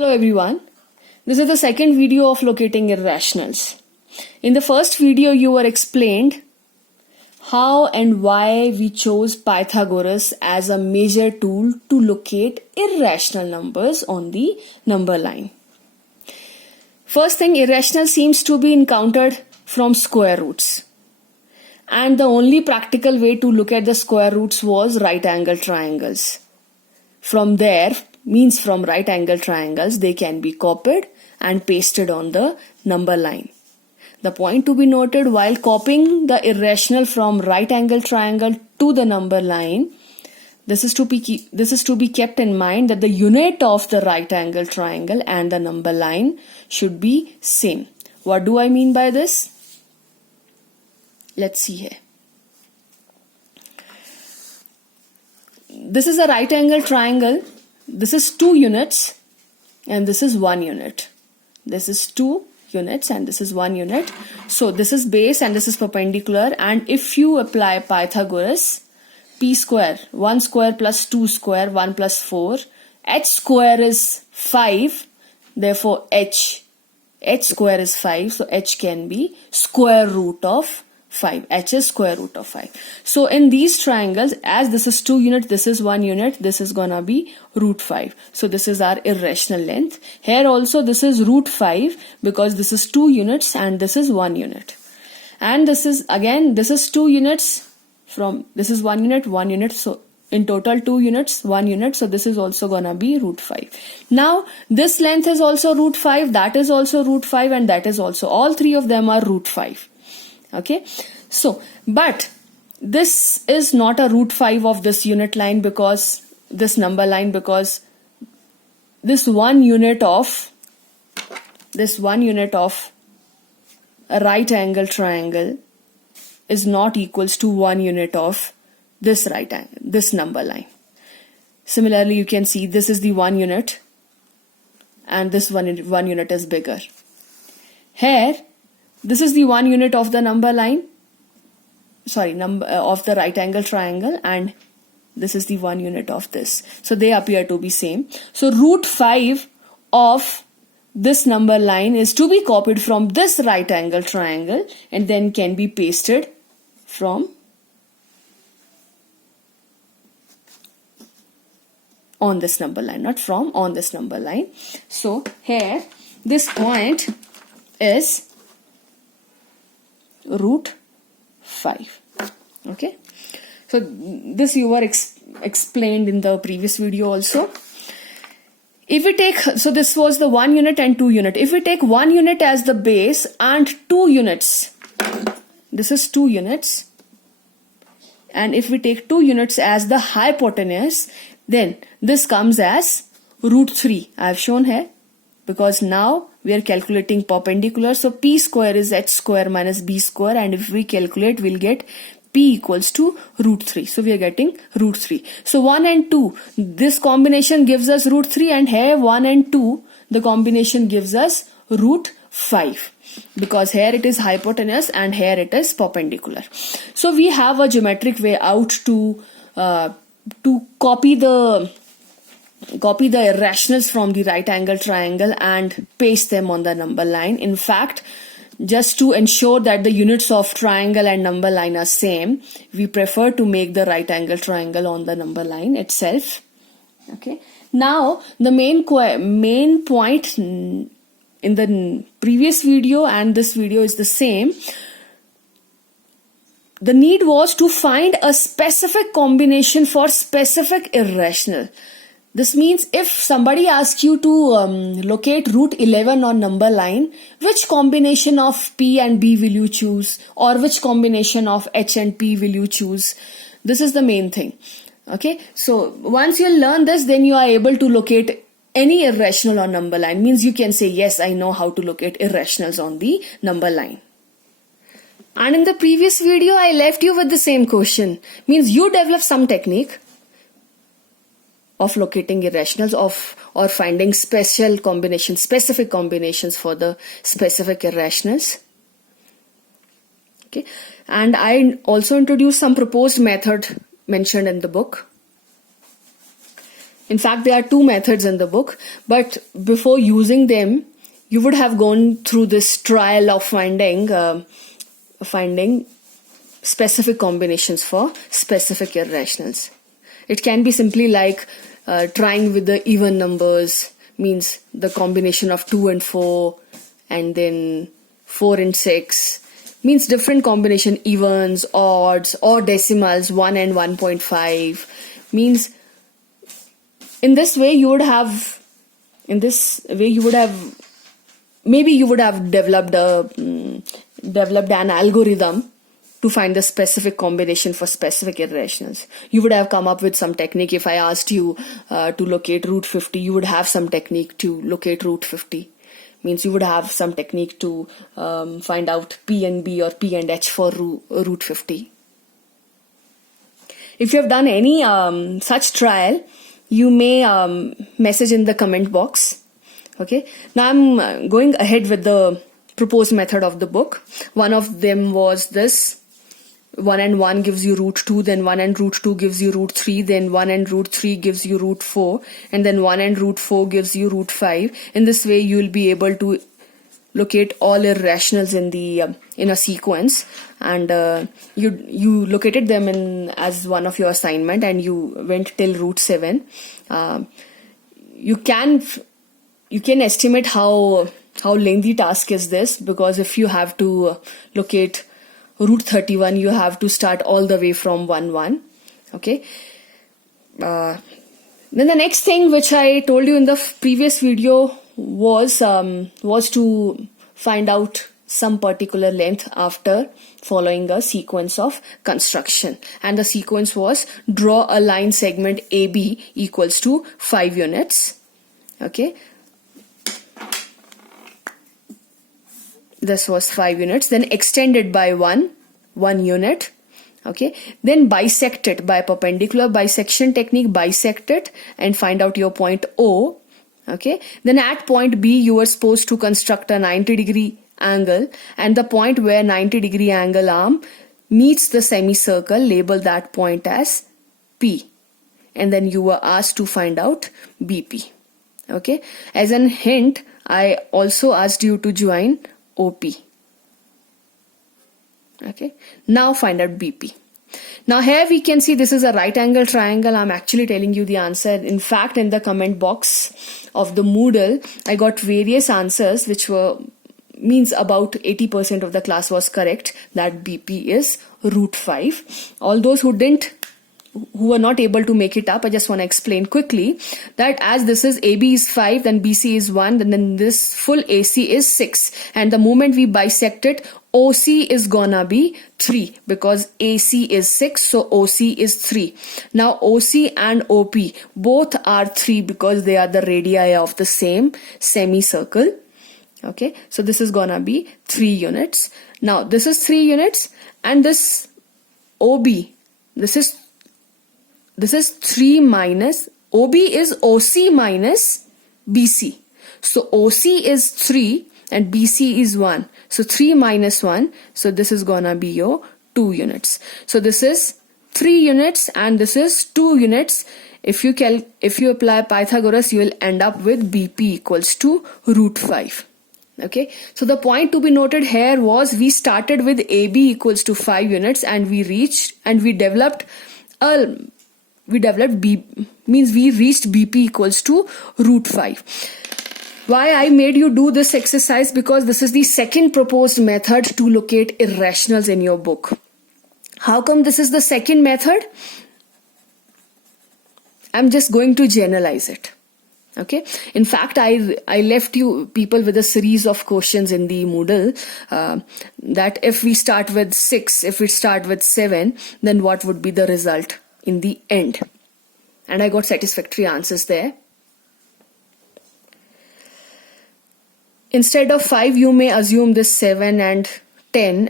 Hello everyone, this is the second video of locating irrationals. In the first video you were explained how and why we chose Pythagoras as a major tool to locate irrational numbers on the number line. First thing, irrational seems to be encountered from square roots. And the only practical way to look at the square roots was right angle triangles. From there, means from right angle triangles, they can be copied and pasted on the number line. The point to be noted, while copying the irrational from right angle triangle to the number line, this is to be kept in mind that the unit of the right angle triangle and the number line should be same. What do I mean by this? Let's see here. This is a right angle triangle. This is 2 units and this is 1 unit. This is 2 units and this is 1 unit. So this is base and this is perpendicular, and if you apply Pythagoras, p square, 1 square plus 2 square, 1 plus 4, h square is 5, therefore h square is 5, so h can be square root of 5. H is square root of 5. So in these triangles, as this is 2 unit, this is 1 unit, this is gonna be root 5. So this is our irrational length. Here also this is root 5 because this is 2 units and this is 1 unit. And this is again, this is 2 units from, this is 1 unit, 1 unit. So in total 2 units, 1 unit. So this is also gonna be root 5. Now this length is also root 5, that is also root 5, and that is also, all three of them are root 5. Okay, so but this is not a root 5 of this unit line, because this number line, because this 1 unit of a right angle triangle is not equals to 1 unit of this right angle, this number line. Similarly, you can see this is the 1 unit and this 1 unit is bigger. Here this is the 1 unit of the number line, of the right angle triangle, and this is the 1 unit of this. So they appear to be same. So root 5 of this number line is to be copied from this right angle triangle and then can be pasted from on this number line, not from, on this number line. So here this point is root 5. Okay, so this you were explained in the previous video also. If we take, so this was the 1 unit and 2 unit. If we take 1 unit as the base and 2 units, this is 2 units, and if we take 2 units as the hypotenuse, then this comes as root 3. I have shown here, because now we are calculating perpendicular. So p square is h square minus b square, and if we calculate, we'll get p equals to root 3. So we are getting root 3. So 1 and 2, this combination gives us root 3, and here 1 and 2, the combination gives us root 5. Because here it is hypotenuse and here it is perpendicular. So we have a geometric way out to copy the irrationals from the right angle triangle and paste them on the number line. In fact, just to ensure that the units of triangle and number line are same, we prefer to make the right angle triangle on the number line itself. Okay. Now the main point in the previous video and this video is the same. The need was to find a specific combination for specific irrational. This means if somebody asks you to locate root 11 on number line, which combination of p and b will you choose, or which combination of h and p will you choose? This is the main thing. Okay, so once you learn this, then you are able to locate any irrational on number line. Means you can say, yes, I know how to locate irrationals on the number line. And in the previous video, I left you with the same question. Means you develop some technique of locating irrationals or finding specific combinations for the specific irrationals. Okay, and I also introduced some proposed method mentioned in the book. In fact, there are two methods in the book, but before using them, you would have gone through this trial of finding specific combinations for specific irrationals. It can be simply like trying with the even numbers, means the combination of 2 and 4, and then 4 and 6, means different combination, evens, odds, or decimals, 1 and 1.5, means in this way you would have maybe you would have developed an algorithm to find the specific combination for specific irrationals. You would have come up with some technique. If I asked you to locate root 50, you would have some technique to locate root 50. Means you would have some technique to find out P and B or P and H for root 50. If you have done any such trial, you may message in the comment box. Okay. Now I'm going ahead with the proposed method of the book. One of them was this: 1 and 1 gives you root 2, then 1 and root 2 gives you root 3, then 1 and root 3 gives you root 4, and then 1 and root 4 gives you root 5. In this way, you will be able to locate all irrationals in a sequence, and you located them as one of your assignment, and you went till root 7. You can estimate how lengthy task is this, because if you have to locate root 31, you have to start all the way from 1 1. Okay. Then the next thing which I told you in the previous video was to find out some particular length after following a sequence of construction, and the sequence was: draw a line segment AB equals to 5 units. Okay. This was 5 units, then extend it by 1 unit. Okay, then bisect it by perpendicular bisection technique, bisect it and find out your point O. Okay, then at point B you were supposed to construct a 90-degree angle, and the point where 90-degree angle arm meets the semicircle, label that point as P, and then you were asked to find out BP. Okay, as an hint, I also asked you to join OP. Okay, now find out BP. Now here we can see this is a right angle triangle. I'm actually telling you the answer. In fact, in the comment box of the Moodle, I got various answers which means about 80% of the class was correct, that BP is root 5. All those who were not able to make it up, I just want to explain quickly that as this is AB is 5, then BC is 1, and then this full AC is 6. And the moment we bisect it, OC is gonna be 3, because AC is 6, so OC is 3. Now OC and OP both are 3 because they are the radii of the same semicircle. Okay, so this is gonna be 3 units. Now this is 3 units, and this OB, this is 3 minus, OB is OC minus BC. So OC is 3 and BC is 1. So 3 minus 1. So this is gonna be your 2 units. So this is 3 units and this is 2 units. If you apply Pythagoras, you will end up with BP equals to root 5. Okay, so the point to be noted here was we started with AB equals to 5 units, and we reached BP equals to root 5. Why I made you do this exercise? Because this is the second proposed method to locate irrationals in your book. How come this is the second method? I'm just going to generalize it. Okay. In fact, I left you people with a series of questions in the Moodle that if we start with 6, if we start with 7, then what would be the result in the end? And I got satisfactory answers there. Instead of 5, you may assume this 7 and 10,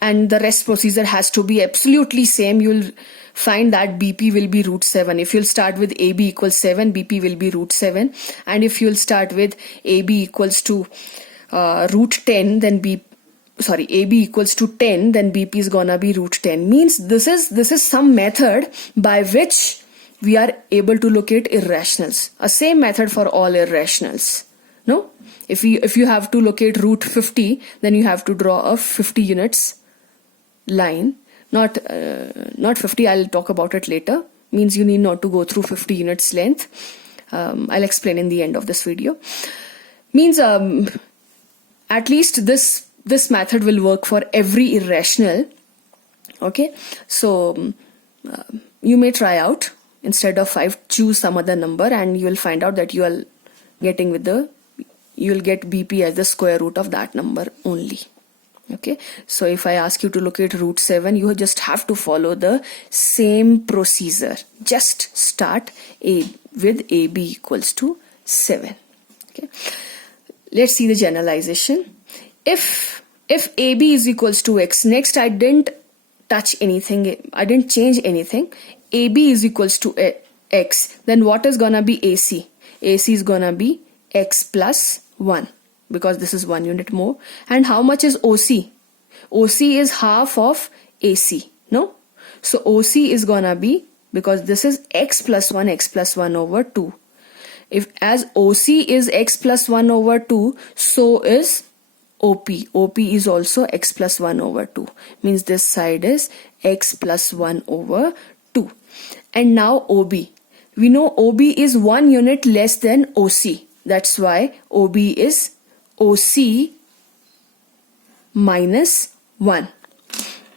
and the rest procedure has to be absolutely same. You'll find that BP will be root 7. If you'll start with AB equals 7, BP will be root 7. And if you'll start with AB equals to root 10, then AB equals to 10, then BP is gonna be root 10. Means this is some method by which we are able to locate irrationals. A same method for all irrationals. No? If you have to locate root 50, then you have to draw a 50 units line. Not 50, I'll talk about it later. Means you need not to go through 50 units length. I'll explain in the end of this video. Means at least this method will work for every irrational. Okay, so you may try out. Instead of 5, choose some other number, and you will find out that you will get BP as the square root of that number only. Okay, so if I ask you to locate root 7, you just have to follow the same procedure. Just start with AB equals to 7. Okay, let's see the generalization. If AB is equals to X, next I didn't touch anything, I didn't change anything. AB is equals to X, then what is gonna be AC? AC is gonna be X plus 1, because this is 1 unit more. And how much is OC? OC is half of AC, no? So OC is gonna be, because this is X plus 1 over 2. If as OC is X plus 1 over 2, so is OP. OP is also X plus 1 over 2. Means this side is X plus 1 over 2. And now OB. We know OB is 1 unit less than OC. That's why OB is OC minus 1.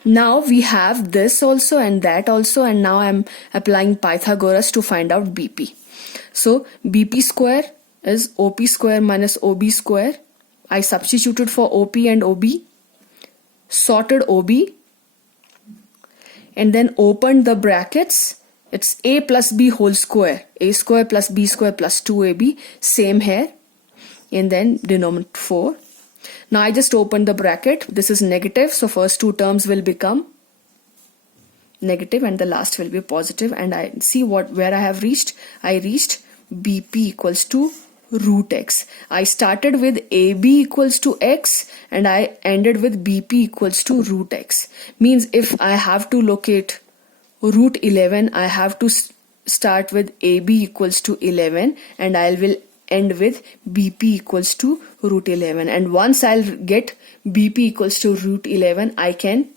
Now we have this also and that also, and now I'm applying Pythagoras to find out BP. So BP square is OP square minus OB square. I substituted for OP and OB, sorted OB, and then opened the brackets. It's A plus B whole square. A square plus B square plus 2AB. Same here. And then denominator 4. Now I just opened the bracket. This is negative. So first two terms will become negative and the last will be positive. And I see where I have reached. I reached BP equals to root X. I started with AB equals to X and I ended with BP equals to root X. Means if I have to locate root 11, I have to start with AB equals to 11 and I will end with BP equals to root 11. And once I'll get BP equals to root 11, I can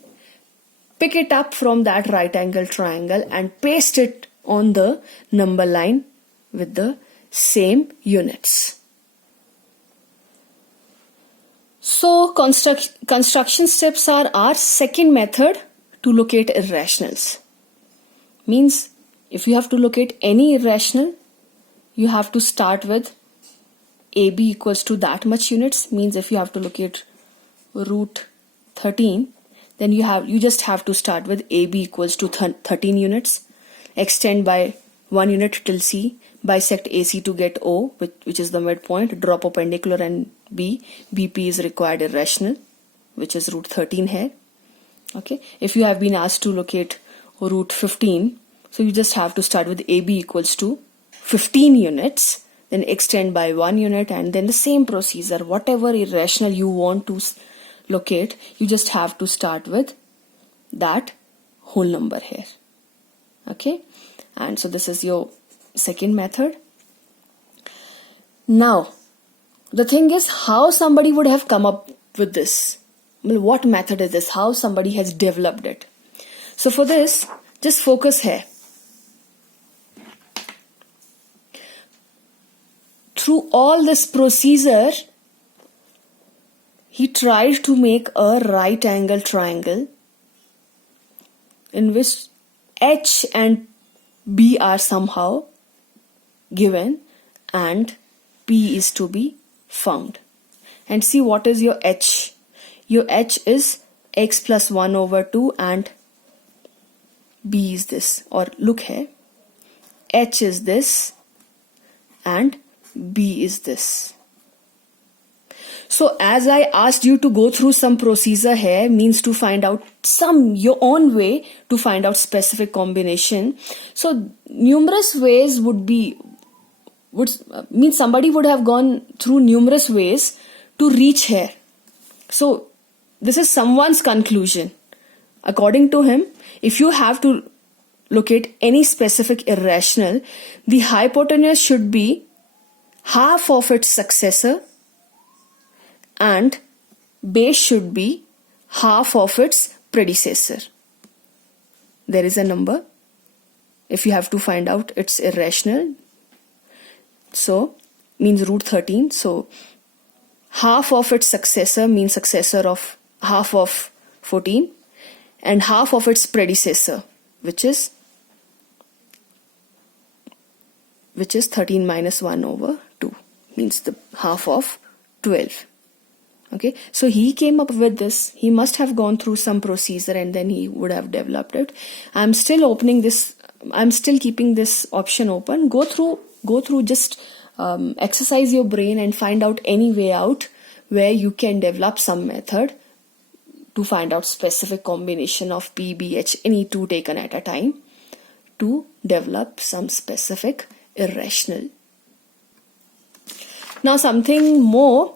pick it up from that right angle triangle and paste it on the number line with the same units. So construction steps are our second method to locate irrationals. Means if you have to locate any irrational, you have to start with AB equals to that much units. Means if you have to locate root 13, then you just have to start with AB equals to 13 units, extend by 1 unit till C, bisect AC to get O, which is the midpoint, draw perpendicular and B. BP is required irrational, which is root 13 here. Okay, if you have been asked to locate root 15, so you just have to start with AB equals to 15 units, then extend by 1 unit, and then the same procedure. Whatever irrational you want to locate, you just have to start with that whole number here. Okay, and so this is your second method. Now the thing is, how somebody would have come up with this? Well, what method is this? How somebody has developed it? So for this, just focus here. Through all this procedure, he tried to make a right angle triangle in which H and B are somehow given and P is to be found. And see what is your H. Your H is X plus 1 over 2 and B is this. Or look here. H is this and B is this. So as I asked you to go through some procedure here, means to find out your own way to find out specific combination. So numerous ways would mean somebody would have gone through numerous ways to reach here. So this is someone's conclusion. According to him, if you have to locate any specific irrational, the hypotenuse should be half of its successor and base should be half of its predecessor. There is a number. If you have to find out its irrational, so means root 13. So half of its successor means successor of half of 14, and half of its predecessor, which is 13 minus 1 over 2, means the half of 12. Okay, so he came up with this. He must have gone through some procedure and then he would have developed it. I'm still opening this. I'm still keeping this option open. Go through. Just exercise your brain and find out any way out where you can develop some method to find out specific combination of P, B, H, any two taken at a time to develop some specific irrational. Now something more.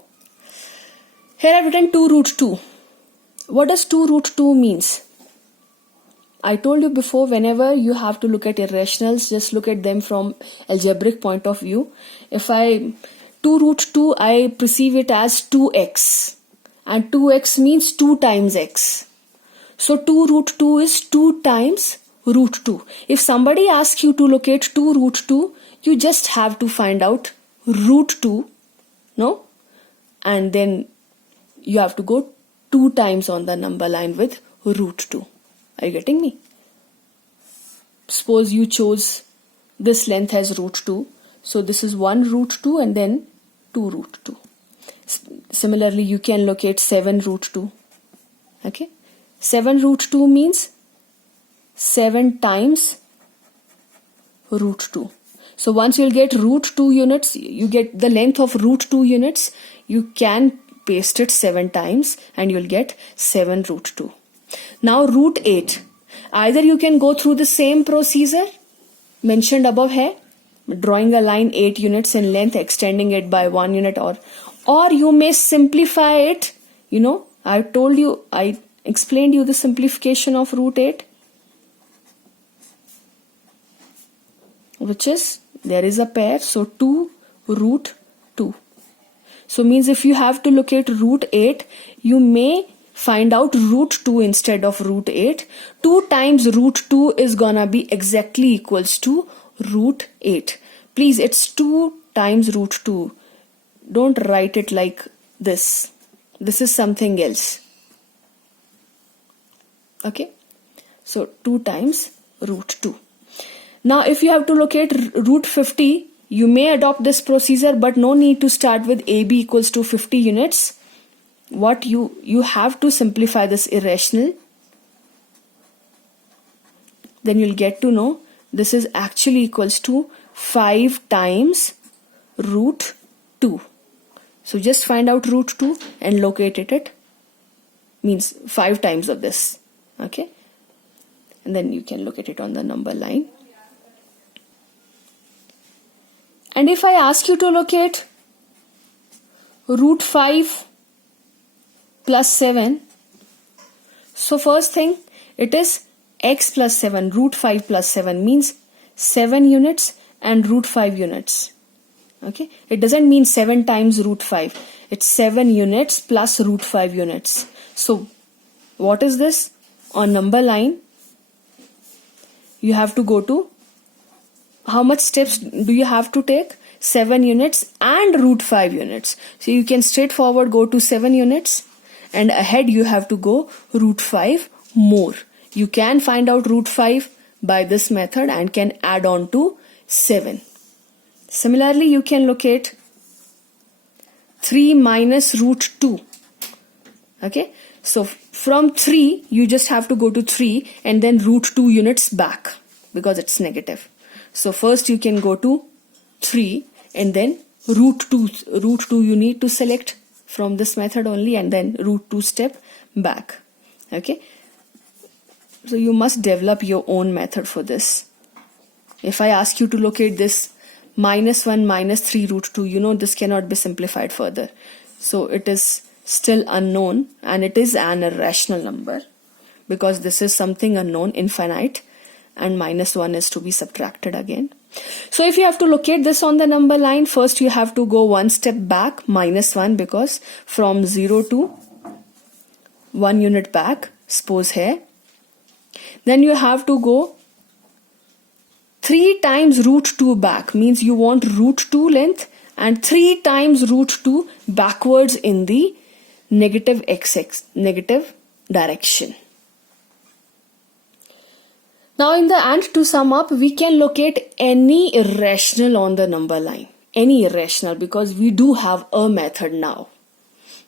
Here I've written 2 root 2. What does 2 root 2 means? I told you before, whenever you have to look at irrationals, just look at them from algebraic point of view. If 2 root 2, I perceive it as 2x. And 2x means 2 times x. So 2 root 2 is 2 times root 2. If somebody asks you to locate 2 root 2, you just have to find out root 2, no? And then you have to go 2 times on the number line with root 2. Are you getting me? Suppose you chose this length as root 2. So this is 1 root 2 and then 2 root 2. Similarly, you can locate 7 root 2. Okay? 7 root 2 means 7 times root 2. So once you'll get root 2 units, you get the length of root 2 units, you can paste it 7 times and you'll get 7 root 2. Now root 8. Either you can go through the same procedure mentioned above here, drawing a line 8 units in length, extending it by 1 unit, or you may simplify it. You know, I explained you the simplification of root 8, which is, there is a pair, so 2 root 2. So means if you have to locate root 8, you may find out root 2 instead of root 8. 2 times root 2 is gonna be exactly equals to root 8. Please, it's 2 times root 2. Don't write it like this. This is something else. Okay? So 2 times root 2. Now if you have to locate root 50, you may adopt this procedure, but no need to start with AB equals to 50 units. What you have to simplify this irrational. Then you'll get to know this is actually equals to 5 times root 2. So just find out root 2 and locate it. Means 5 times of this. Okay? And then you can locate it on the number line. And if I ask you to locate root 5 plus 7, so first thing, it is x plus 7, root 5 plus 7 means 7 units and root 5 units. Okay, it doesn't mean 7 times root 5, it's 7 units plus root 5 units. So what is this? On number line, you have to go to, how much steps do you have to take? 7 units and root 5 units. So you can straightforward go to 7 units and ahead you have to go root 5 more. You can find out root 5 by this method and can add on to 7. Similarly, you can locate 3 minus root 2. Okay, so from 3 you just have to go to 3 and then root 2 units back because it's negative. So first you can go to 3 and then root 2 you need to select from this method only and then root 2 step back. Okay, so you must develop your own method for this. If I ask you to locate this minus 1 minus 3 root 2, you know this cannot be simplified further. So it is still unknown and it is an irrational number because this is something unknown, infinite, and minus 1 is to be subtracted again. So if you have to locate this on the number line, first you have to go one step back, minus 1, because from 0 to 1 unit back, suppose here. Then you have to go 3 times root 2 back, means you want root 2 length, and 3 times root 2 backwards in the negative negative direction. Now in the end, to sum up, we can locate any irrational on the number line. Any irrational, because we do have a method now.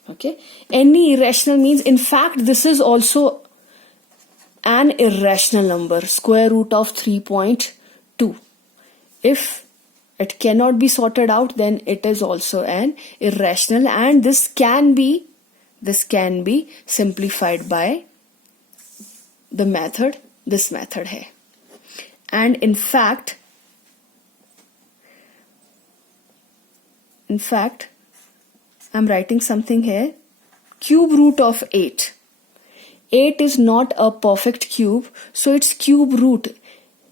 Okay. Any irrational means, in fact, this is also an irrational number, square root of 3.2. If it cannot be sorted out, then it is also an irrational, and this can be simplified by the method, this method here. And in fact, I'm writing something here. Cube root of 8. 8 is not a perfect cube, so its cube root,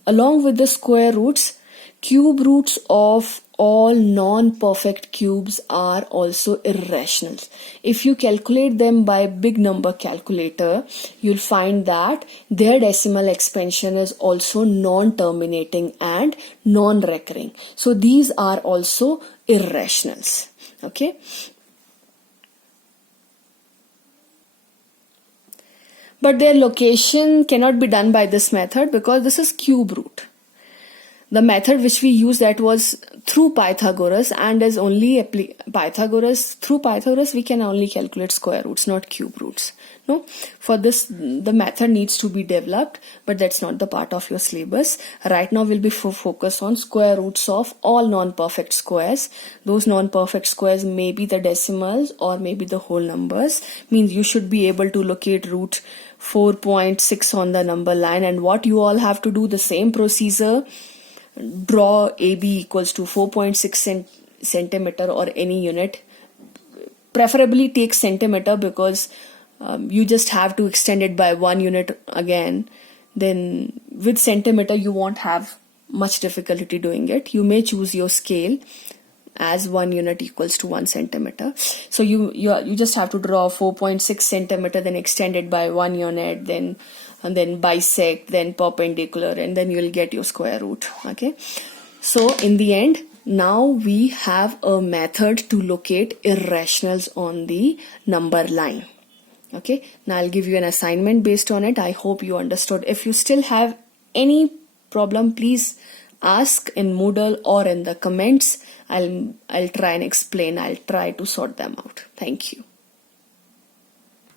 along with the square roots, cube roots of all non-perfect cubes are also irrationals. If you calculate them by big number calculator, you'll find that their decimal expansion is also non-terminating and non-recurring. So these are also irrationals. Okay. But their location cannot be done by this method because this is cube root. The method which we used, that was through Pythagoras, and as only through Pythagoras we can only calculate square roots, not cube roots. No, for this the method needs to be developed, but that's not the part of your syllabus. Right now we'll be focused on square roots of all non-perfect squares. Those non-perfect squares may be the decimals or maybe the whole numbers. Means you should be able to locate root 4.6 on the number line, and what you all have to do, the same procedure. Draw AB equals to 4.6 centimeter or any unit. Preferably take centimeter, because you just have to extend it by 1 unit again. Then with centimeter you won't have much difficulty doing it. You may choose your scale as 1 unit equals to 1 centimeter. So you just have to draw 4.6 centimeter, then extend it by 1 unit, and then bisect, then perpendicular, and then you'll get your square root. Okay. So in the end, now we have a method to locate irrationals on the number line. Okay. Now I'll give you an assignment based on it. I hope you understood. If you still have any problem, please ask in Moodle or in the comments. I'll try and explain. I'll try to sort them out. Thank you.